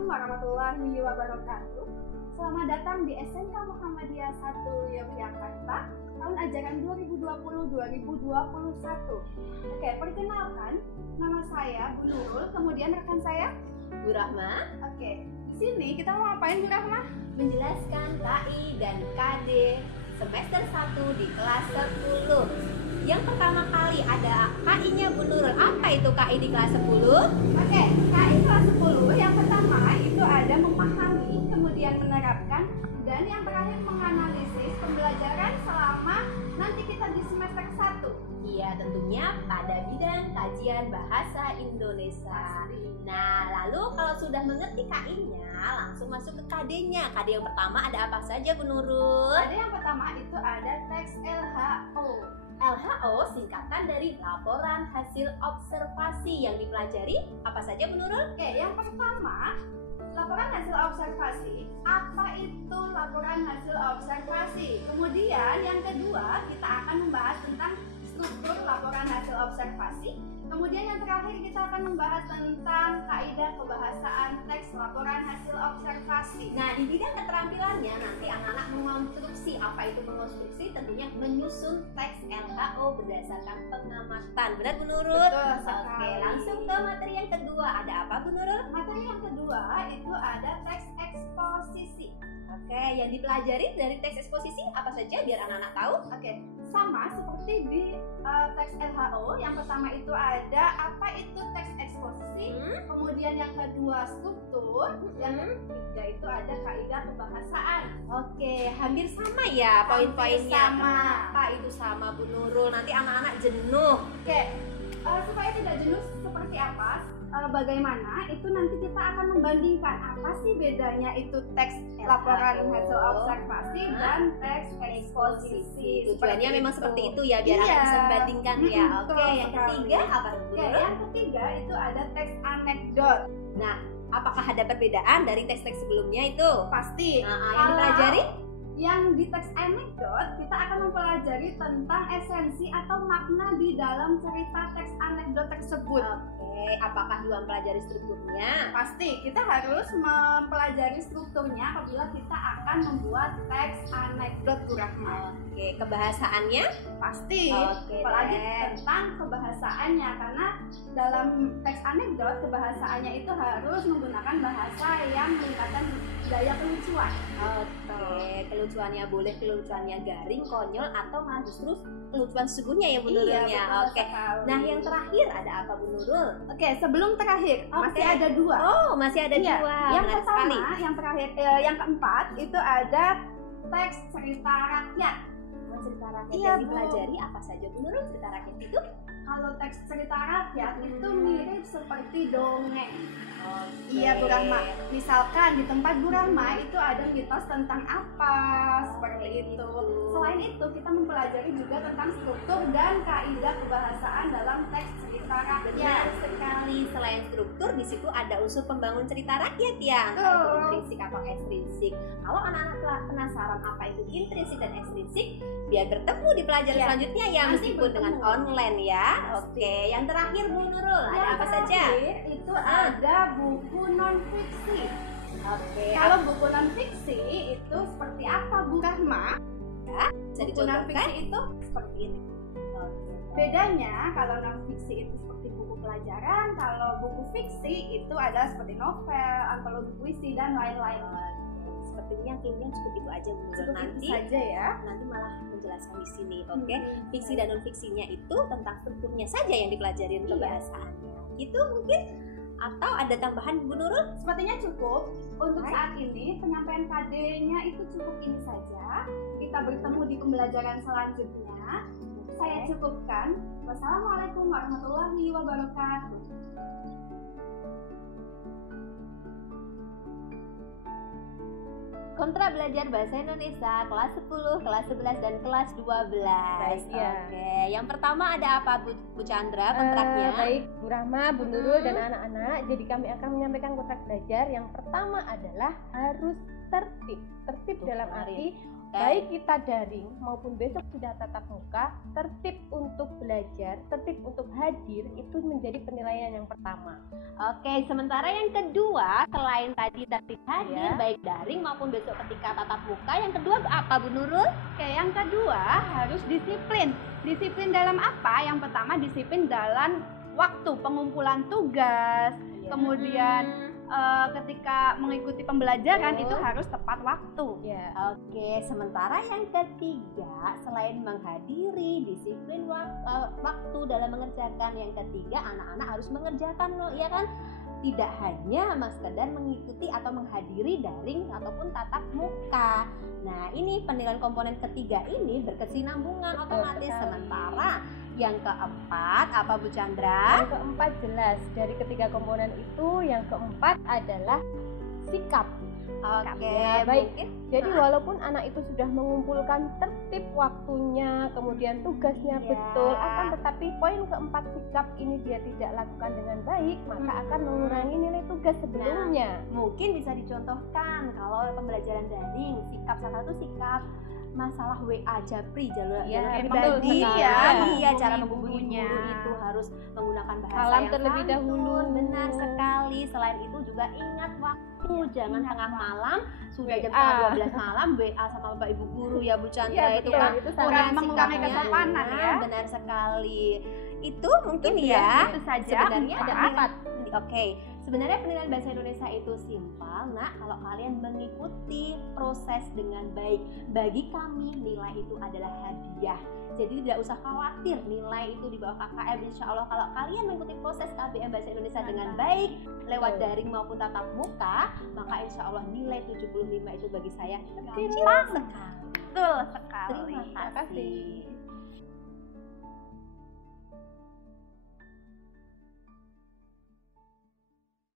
Assalamualaikum warahmatullahi wabarakatuh. Selamat datang di SMK Muhammadiyah 1 Yogyakarta tahun ajaran 2020-2021. Oke, perkenalkan, nama saya Bu Nurul, kemudian rekan saya Bu Rahma. Oke, di sini kita mau ngapain Bu Rahma? Menjelaskan KI dan KD semester 1 di kelas 10. Yang pertama kali ada KI-nya Bu Nurul. Apa itu KI di kelas 10? Oke, KI kelas 10 yang pertama itu ada memahami, kemudian menerapkan, dan yang terakhir menganalisis pembelajaran selama nanti kita di semester 1. Iya, tentunya pada bidang kajian bahasa Indonesia. Nah, lalu kalau sudah mengerti KI-nya, langsung masuk ke KD-nya. KD yang pertama ada apa saja Bu Nurul? KD yang pertama itu ada teks LHO. LHO singkatan dari laporan hasil observasi. Yang dipelajari apa saja Bu Nurul? Oke, yang pertama laporan hasil observasi. Apa itu laporan hasil observasi? Kemudian yang kedua kita akan membahas tentang struktur laporan hasil observasi. Kemudian yang terakhir kita akan membahas tentang kaidah kebahasaan teks laporan hasil observasi. Nah, di bidang keterampilannya nanti anak-anak mengonstruksi. Apa itu mengonstruksi? Tentunya menyusun teks LHO berdasarkan pengamatan. Benar Bu Nurul? Betul sekali. Oke, langsung ke materi yang kedua. Ada apa Bu Nurul? Materi yang kedua itu ada teks eksposisi. Oke, yang dipelajari dari teks eksposisi apa saja biar anak-anak tahu? Oke, sama seperti di teks LHO. Yang pertama itu ada apa itu teks eksposisi, kemudian yang kedua struktur, yang ketiga itu ada kaidah kebahasaan. Oke, hampir sama ya poin-poinnya. Sama. Kenapa itu sama Bu Nurul? Nanti anak-anak jenuh. Oke, supaya tidak jenuh seperti apa? Bagaimana itu nanti kita akan membandingkan apa sih bedanya itu teks laporan hasil observasi dan teks eksposisi. Tujuannya memang seperti itu ya, biar anak bisa membandingkan ya. Oke, yang ketiga apa Bu Oke, Nurul? yang ketiga itu ada teks anekdot. Nah, apakah ada perbedaan dari teks-teks sebelumnya itu? Pasti. Yang dipelajari? Yang di teks anekdot kita akan mempelajari tentang esensi atau makna di dalam cerita teks anekdot tersebut. Oke, apakah juga mempelajari strukturnya? Pasti kita harus mempelajari strukturnya apabila kita akan membuat teks anekdot Bu Rahma. Oke, kebahasaannya? Pasti. Oke, Apalagi deh. tentang kebahasaannya, karena dalam teks anekdot kebahasaannya itu harus menggunakan bahasa yang meningkatkan daya kelucuan. Oke, kelucuannya boleh kelucuannya garing, konyol, atau malah justru kelucuan sesungguhnya ya Bu Nurulnya. Iya, betul Oke. sekali. Nah, yang terakhir ada apa Bu Nurul? Oke, sebelum terakhir masih ada dua. Oh, masih ada Iya. dua. Yang Menarik pertama, sekali. yang terakhir, yang keempat itu ada teks cerita rakyat. Cerita rakyat Iya, yang Bu. dipelajari apa saja Bu Nurul? Cerita rakyat itu? Kalau teks cerita rakyat itu mirip seperti dongeng. Oke. Iya Bu Rahma. Misalkan di tempat Bu Rahma itu ada mitos tentang apa, seperti itu. Selain itu kita mempelajari juga tentang struktur dan kaidah kebahasaan dalam teks cerita Benar rakyat. sekali. Selain struktur, di situ ada unsur pembangun cerita rakyat ya. Betul. Intrinsik atau ekstrinsik. Kalau anak-anak penasaran apa itu intrinsik dan ekstrinsik, biar bertemu di pelajaran Ya, selanjutnya ya, nanti meskipun dengan bertemu. online ya. Oke, yang terakhir Bu Nurul, ada Yang apa saja? terakhir itu ada buku non fiksi. Oke, Kalau buku non fiksi itu seperti apa Bu Rahma? bisa Buku non dicontohkan? fiksi itu seperti ini. Oke. Bedanya kalau non fiksi itu seperti buku pelajaran, kalau buku fiksi itu ada seperti novel, antologi puisi dan lain-lain. Sepertinya kayaknya cukup itu aja Bu Nurul. Cukup Nanti itu saja ya. nanti malah menjelaskan di sini. Oke, fiksi dan non fiksinya itu tentang strukturnya saja yang dipelajari Iya. kebahasaannya. Itu mungkin, atau ada tambahan Bu Nurul? Sepertinya cukup untuk Baik. saat ini. Penyampaian KD-nya itu cukup ini saja. Kita bertemu di pembelajaran selanjutnya. Saya cukupkan. Wassalamualaikum warahmatullahi wabarakatuh. Kontra belajar bahasa Indonesia kelas 10, kelas 11 dan kelas 12. Baik, ya. Oke, yang pertama ada apa Bu Chandra kontraknya? Baik, Bu Rahma, Bu Nurul, dan anak-anak. Jadi kami akan menyampaikan kontrak belajar. Yang pertama adalah harus tertib. Tertib dalam arti baik kita daring maupun besok sudah tatap muka, tertib untuk belajar belajar, tertib untuk hadir, itu menjadi penilaian yang pertama. Oke, sementara yang kedua, selain tadi tertib hadir, Ya. baik daring maupun besok ketika tatap muka, yang kedua apa Bu Nurul? Oke, yang kedua harus disiplin. Disiplin dalam apa? Yang pertama disiplin dalam waktu pengumpulan tugas, kemudian ketika mengikuti pembelajaran Betul. itu harus tepat waktu. Ya. Oke, sementara yang ketiga, selain menghadiri, disiplin waktu dalam mengerjakan, yang ketiga anak-anak harus mengerjakan loh, ya kan? Tidak hanya sekedar mengikuti atau menghadiri daring ataupun tatap muka. Nah, ini penilaian komponen ketiga ini berkesinambungan otomatis. sekali. Sementara yang keempat apa Bu Chandra? Yang keempat jelas dari ketiga komponen itu, yang keempat adalah sikap. Oke, Ya, baik. mungkin Jadi walaupun anak itu sudah mengumpulkan tertib waktunya, kemudian tugasnya Ya. betul, akan tetapi poin keempat sikap ini dia tidak lakukan dengan baik, maka akan mengurangi nilai tugas sebelumnya. mungkin bisa dicontohkan kalau pembelajaran daring, sikap salah satu sikap masalah WA Japri jalur Ya, pribadi betul sekali. ya, Ya. iya cara menghubungi Ibunya. guru itu harus menggunakan bahasa Salam yang terlebih santun. dahulu. Benar sekali. Selain itu juga ingat waktu, jangan ingat tengah waktu. malam sudah jam WA. 12 malam WA sama Bapak Ibu guru ya Bu Chandra, Iya, itu betul. kan Itu kurang sangat mengurangi sikapnya. kesopanan ya. benar sekali. Itu mungkin Itu ya. Itu saja. Sebenarnya Ada penilaian- 4. Oke, sebenarnya penilaian bahasa Indonesia itu simpel, nak. Kalau kalian mengikuti proses dengan baik, bagi kami nilai itu adalah hadiah. Jadi tidak usah khawatir nilai itu di bawah KKM. Insya Allah kalau kalian mengikuti proses KBM bahasa Indonesia dengan baik lewat Betul. daring maupun tatap muka, maka insya Allah nilai 75 itu bagi saya Kecil. gampang sekali. Betul sekali. Terima Terima kasih. kasih.